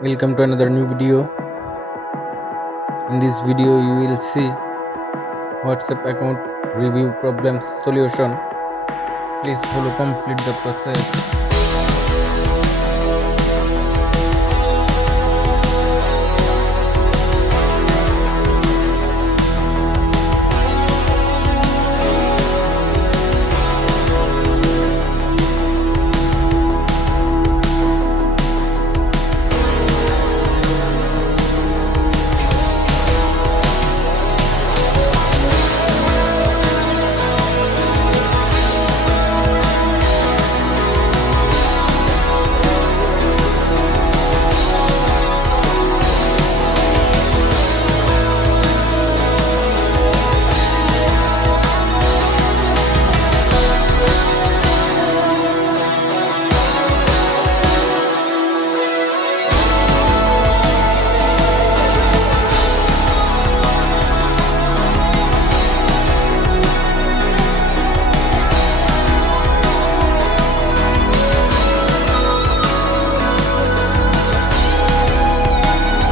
Welcome to another new video. In this video you will see WhatsApp account review problem solution. Please follow complete the process.